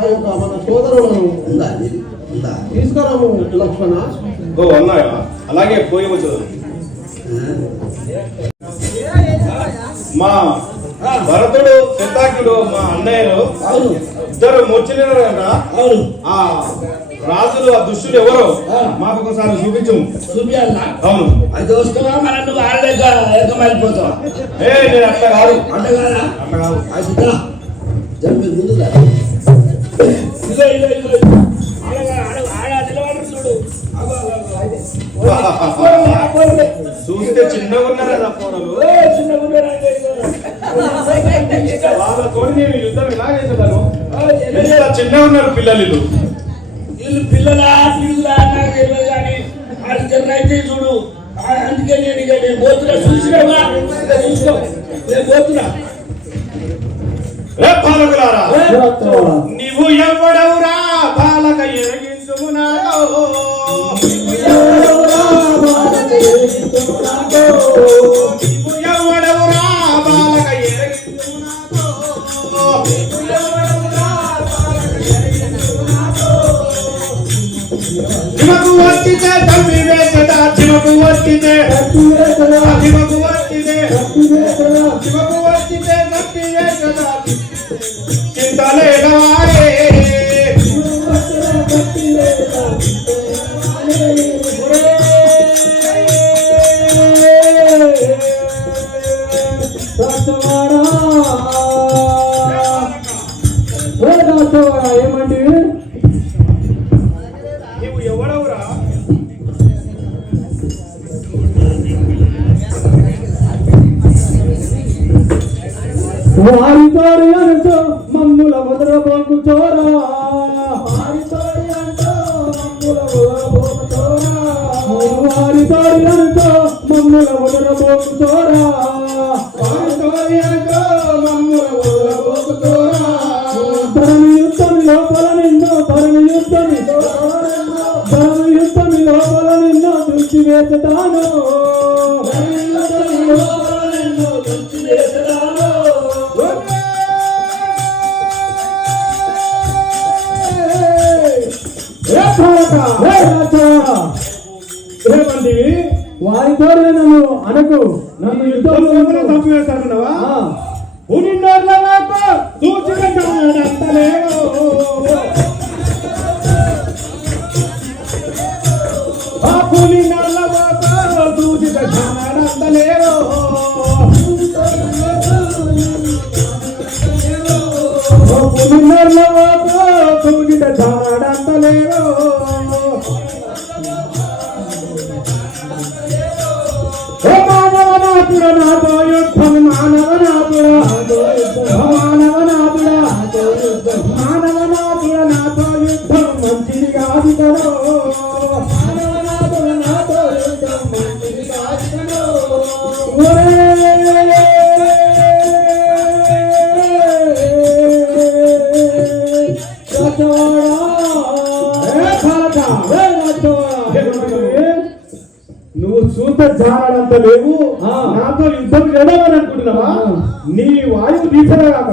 ఆ యొక్క మన సోదరులను తీసుకురాము లక్ష్మణ. ఓ అన్నాయా, అలాగే పోయి వచ్చు. మా భరతుడు శతాకుడు మా అన్నయ్యలు ఇద్దరు ముచ్చినారు కదా. ఆ రాజులు ఆ దుష్టులు ఎవరో మాకు ఒకసారి చూపించు. చూపించాలా? అవును. అది వస్తున్నా మనం నువ్వు ఆడలేక ఏకమైపోతావా? నేను అట్లా కాదు. అంట కాదా? అట్లా కాదు. అది జంపి ముందు చూస్తే చిన్నగా ఉన్నారు కదా పోరలు. వాళ్ళతో నేను యుద్ధం ఇలా చేసేదాను. ఎంత చిన్నగా ఉన్నారు పిల్లలు. వీళ్ళు పిల్లలా పిల్లలా నాకు తెలియదు కానీ వాళ్ళు జన్మ అయితే చూడు. అందుకే నేను ఇక నేను పోతున్నా. చూసినావా? చూసుకో, నేను పోతున్నా. పాలకులారా, నీవు ఎవడవురా బాలక ఎరగించుము నాతో. నీవు ఎవడవురా బాలక ఎరగించుము నాతో. చిమకు వచ్చితే తమ్మి వేసట, చిమకు వచ్చితే చిమకు వచ్చితే చిమకు వచ్చితే తప్పి వేసట. చింతలేదవారే ఏమండి నీవు ఎవడవురా? వారితోడి అంటూ మమ్ముల వదలబోకు చోరా. వారితోడి అంటూ మమ్ముల వదలబోకు చోరా. ధరణి యుద్ధమి లోపల నిన్ను దుర్చి వేసటాను. వారితో నన్ను అనకు, నన్ను యుద్ధంలో తప్పివేస్తాడున్నావా? నాతో యుద్ధం మానవనాథుడ నాతో యుద్ధం మంచిది కాదు కదా. నువ్వు చూస్తే జారాడంత లేవు, నాతో యుద్ధం చేద్దామని అనుకుంటున్నావా? నీ వాయువు తీసరాక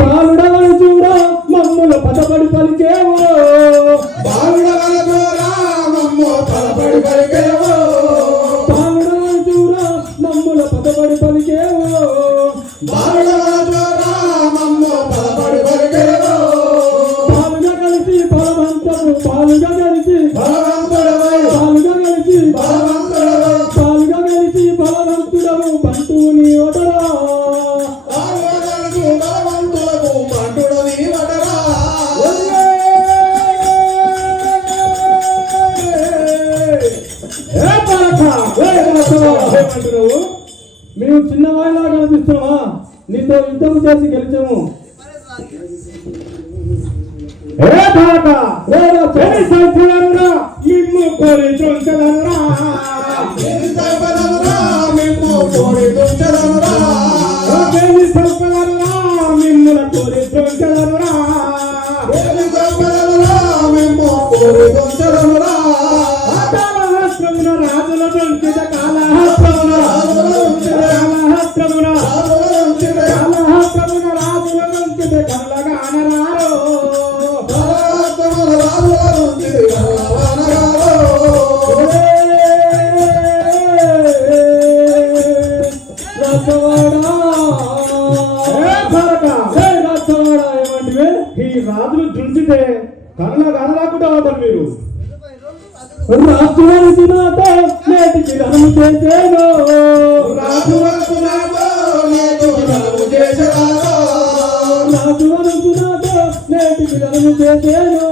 బాలుడవని చూడా మమ్ముల పదపడి పలికేవో. బాలుడవని చూడా మమ్ముల పదపడి పలికేవో. బాలుడవని చూడా మమ్ముల పదపడి పలికేవో. బాలుడవని చూడా మమ్ముల పదపడి పలికేవో. పాలుగా కలిసి బలవంతుడు, పాలుగా కలిసి బలవంతుడవు బంటుని వదరా. మేము చిన్నవాళ్ళలా కనిపిస్తున్నావా? నీతో యుద్ధం చేసి గెలిచాము. మిమ్ము కోరి చుంచలరా, మిమ్ముల కోరి చుంచలరా. రాజుల దొంకిత కాళహస్త్రమున రాజుల అవతల మీరు రాజువరకు నాతో నేటికి రణము చేసేను రాజువరకు నాతో నేటికి రణము చేసేదావా రాజువరకు నాతో నేటికి రణము చేసేను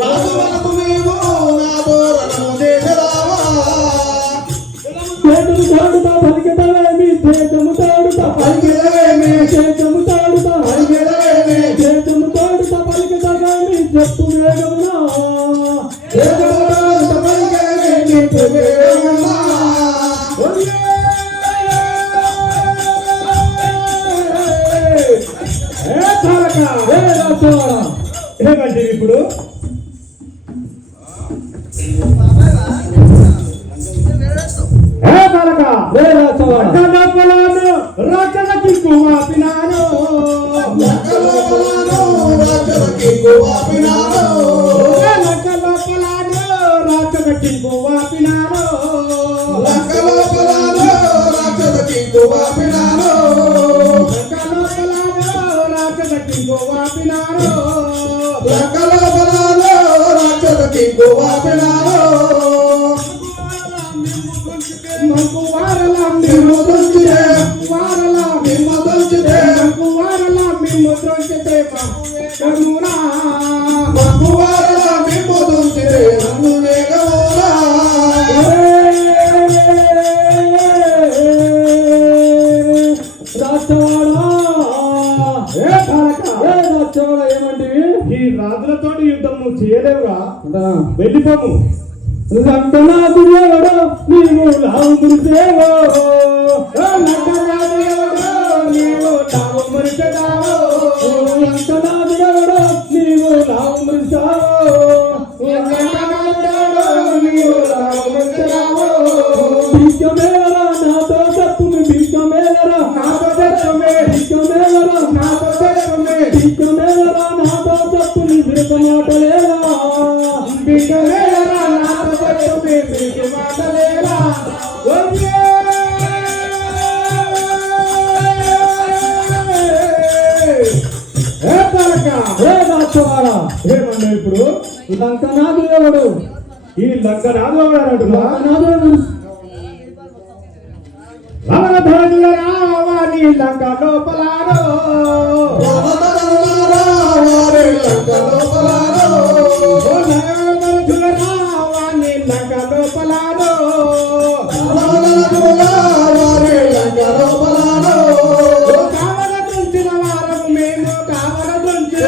రాజువరకు నీవు నాతో రణము చేసేదావా చేతులు తాడుతా పలికెదవేమి చేతము తాడుతా పలికెదవేమి చేతము తాడుతా పలికెదవేమి చేతము తాడుతా పలికెదవేమి చెప్పు వేగమునా ఏమంటే ఇప్పుడు రాక్షస కిక్కు ఆపినాను రాక్షస కిక్కు ఆపినాను ఏమంటివి ఈ రాజులతో యుద్ధం నువ్వు చేయలేవురా వెళ్ళిపోము లంకనాథుడెవడో నీవు లావుమురిసేవో లంకనాథుడెవడో నీవు లావుమురిసావో బిక్కమేలరా నాతో తప్పుమి బిక్కమేలరా బిక్కమేలరా నాతో తప్పుని బిడకమాటలేరా ఏమన్నా ఇప్పుడు లంకనాథుడు ఎవడు ఈ లంకనాథు అంటున్నా లంకనాథుడు రావణి లంక లోపలాడో రావణి లంక లోపలాడో కావల దుంచిన వారము మేము కావల దుంచిన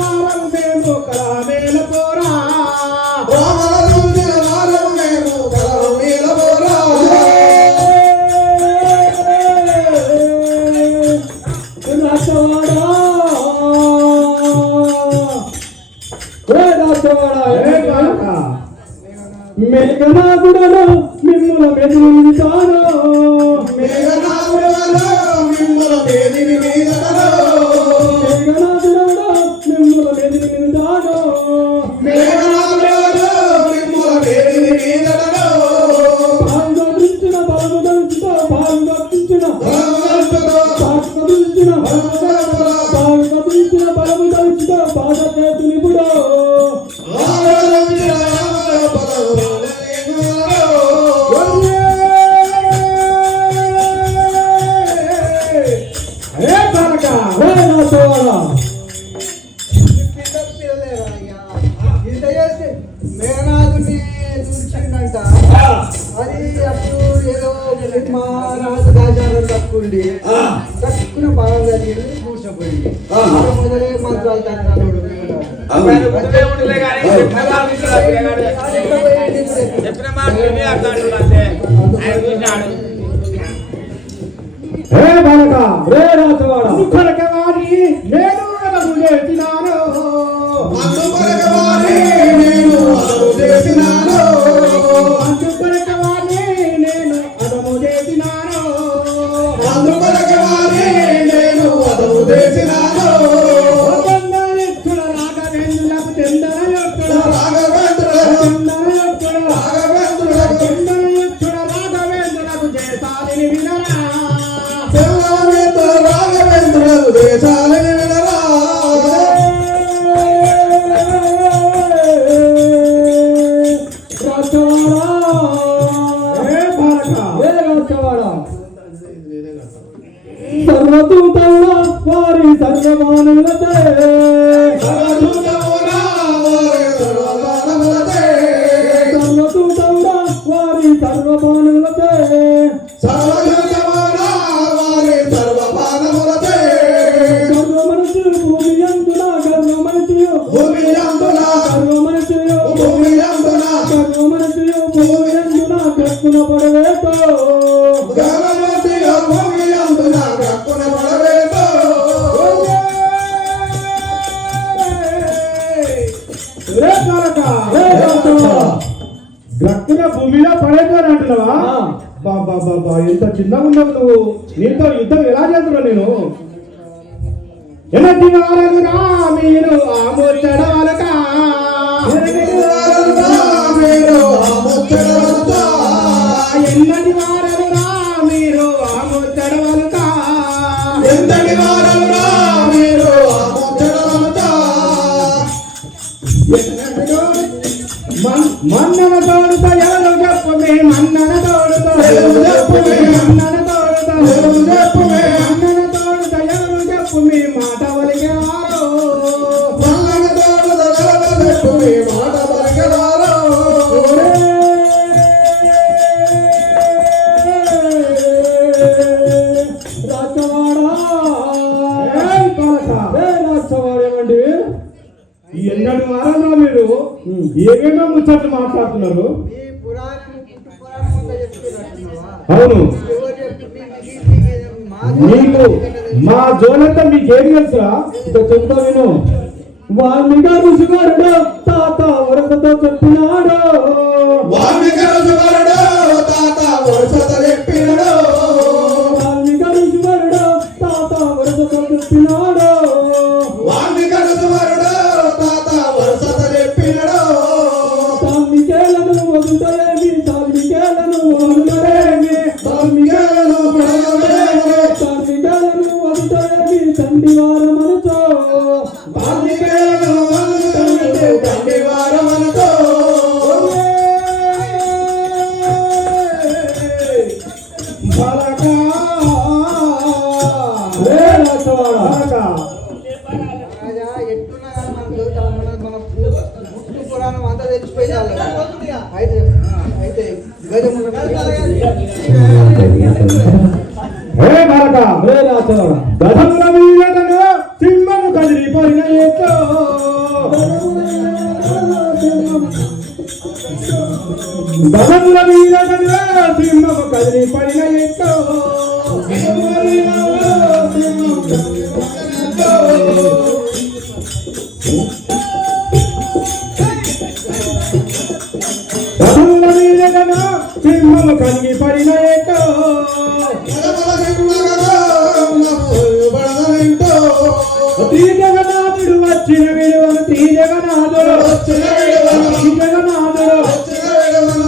వారము మేము కళామేల పోరా మేఘనాథుడను మిమ్ముల మెదిలితాను మేఘనాథుడను మిమ్ముల మెదిలితాను పాల్గొంచిన బలముదంచుతో పాల్గొంచిన బలముదంచుతో పాద చేతుని కూడా మేఘనాథుని చూసిందంట అది అప్పుడు ఏదో మహారాజు రాజాలను తక్కువండి తక్కువ బాగా జరిగింది కూర్చోపోయింది మొదలే మంత్రాలు తండ్రి నేను చేసినాను నేను అదము చేసినాను చందనయుక్తుల రాఘవేంద్రులకు చందనయుక్తుల రాఘవేంద్రులకు దేశాలిని వినరా రాఘవేంద్రులకు దేశాలిని వినరా రాచవాడ సర్వదూతవుడా వారి సర్వమానవులచే సర్వదూతవుడా వారి సర్వమానవులచే గర్వమనసు భూమి అందున గర్వమనసు భూమి అందున కక్కున పడవేతో గ్రక్కున భూమిలో పడేద్దాని అంటున్నావా? బాబా బాబా ఎంత చిన్నగా ఉన్నావు నువ్వు. నీతో యుద్ధం ఎలా చేస్తున్నావు నేను? ఎన్నటి వారలు రా మీరు ఆమోచడవలక ఎన్నటి వారలు రా మీరు ఆమోచడవలక మన్నన తోడుతో ఎవరు చెప్పుమే మన్నన తోడుతో ఎవరు చెప్పుమే మన్నన తోడుతో ఎవరు చెప్పుమే మన్నన తోడుతో ఎవరు చెప్పుమే మాట వలిగేవారు మన్నన తోడుతో ఎవరు చెప్పుమే మాట వలిగేవారు రాచవాడేమండి ఎన్నడు వారన్నా మీరు ఏమేమో ముచ్చట్లు మాట్లాడుతున్నారు? అవును, నీకు మా జోనంతా మీకేం తెలుసా? చెప్తా విను. వాల్మీకి ఋషిగారుడు తాత వరసతో చెప్పినాడు వాల్మీకి ఋషిగారుడు తాత వరసతో చెప్పినాడు గదముల మీదను సింహము కదిలిపోయిన ఎత్తో గదముల మీదను సింహము కదిలిపోయిన ఎత్తో గదముల మీదను సింహము కదిలిపోయిన ఎత్తో శ్రీజగన్నాథుడు వచ్చిన విలువను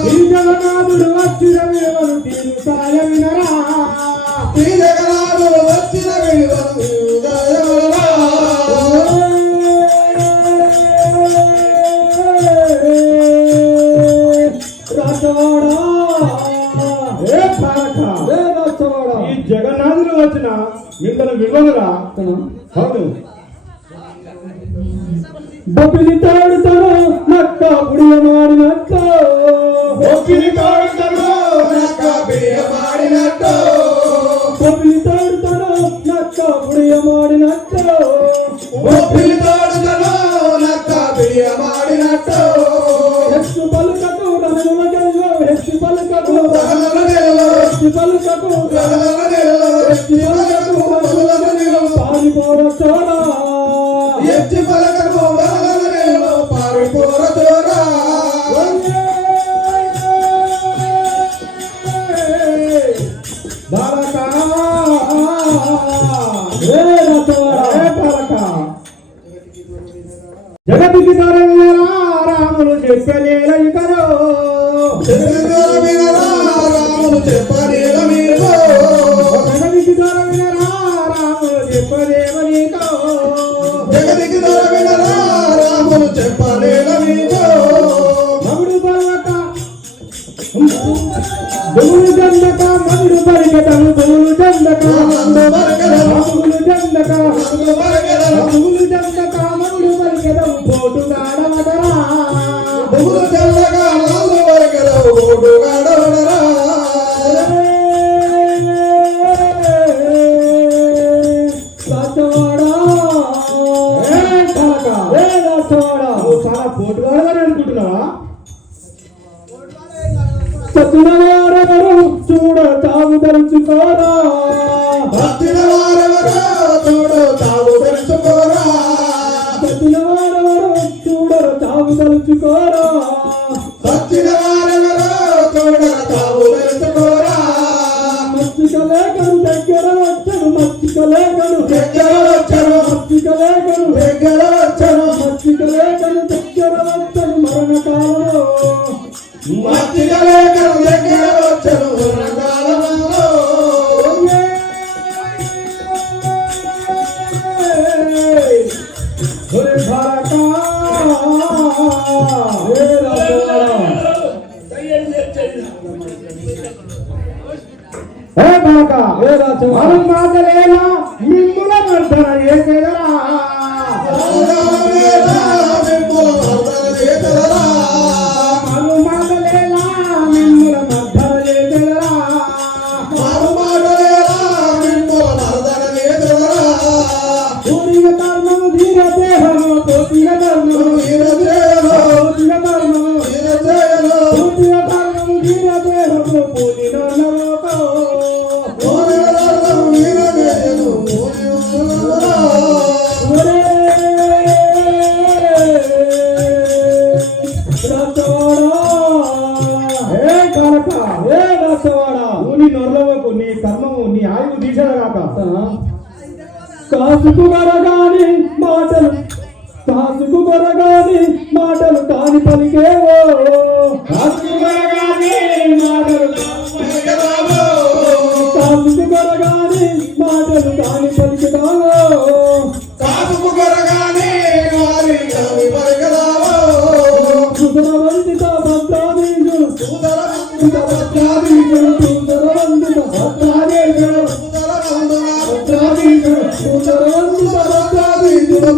శ్రీజగన్నాథుడు వచ్చిన విలువను తీరు సాయ వినరా శ్రీజగన్నాథుడు వచ్చిన విలువను ఈ జగన్నాథుడు వచ్చిన మిమ్మల్ని విలువనురా. అవును, బొబ్బిలి తాడుతాడు నక్క పుడియమాడినట్ట బొబ్బిలి తాడుతాడు నక్క పుడియమాడినట్ట బొబ్బిలి తాడుతాడు నక్క పుడియమాడినట్ట బొబ్బిలి తాడుతాడు నక్క పుడియమాడినట్ట హెచ్చు పలుకకు రమణుల గెల్లో హెచ్చు పలుకకు రమణుల గెల్లో హెచ్చు పలుకకు రమణుల గెల్లో హెచ్చు పలుకకు రమణుల గెల్లో పారిపోర చోరా హెచ్చు పలుకకు రమణుల గెల్లో పారిపోర చోరా బాలక ఏ రతవర బాలక జగతికి తరలిరా రాములు చెప్పలేల ఇకరో జగతికి తరలిరా రాములు చెప్పలేల మీకో జగతికి తరలిరా రాములు చెప్పలేల మీకో జగతికి తరలిరా రాములు చెప్పలేల మీకో నముడు పర్వత పూలు జందక మందు పరిగెదము పూలు జందక మందు పరిగెదము పూలు జందక మందు పరిగెదము పూలు జందక మందు పరిగెదము పోటుగాడవదరా పూలు జందక మందు పరిగెదము పోటుగాడవదరా చాలా పోటుగాడవని అనుకుంటున్నావా? సత్యనారాయణ చూడ తాము తలుచుకోరా చూడ తాము తలుచుకోరా సత్యనారాయణ చూడ తాము తలుచుకోరా సత్యనారాయణ చూడ తాము తలుచుకోరా మచ్చిక లేఖను దగ్గర వచ్చను మచ్చిక లేఖను దగ్గర వచ్చను మచ్చిక లేఖను దగ్గర వచ్చను మచ్చిక లేఖను దగ్గర వచ్చను మరణకాలంలో మచ్చిక లేఖను దగ్గర వచ్చను మరణకాలంలో మాటలేనా మిమ్ముల మర్దన చేసేదరా మాటలేనా మిమ్ముల మర్దన చేసేదరా పూరిగ కర్మము ధీర దేహము పూరిగ కర్మము ధీర దేహము పూరిగ కర్మము ధీర దేహము పూరిగ కర్మము ధీర దేహము పూరిన నరకో నీ నొర్లవకు నీ కర్మము నీ ఆయువు తీసేదగాక కాసుకు కొరగాని మాటలు కాసుకు కొరగాని మాటలు కాని పలికేవో కాసుకు కొరగాని మాటలు కాసుకు కొరగాని మాటలు కాని పలికిదావో కాసుకు కొరగాని వారి కాని పలికిదావో సుధరవంతిత భద్రాదీశుడు సుధరవంతిత భద్రాదీశుడు సుధరవంతిత భద్రాదీశుడు సుధరవంతిత భద్రాదీశుడు సుధరవంతిత భద్రాదీశుడు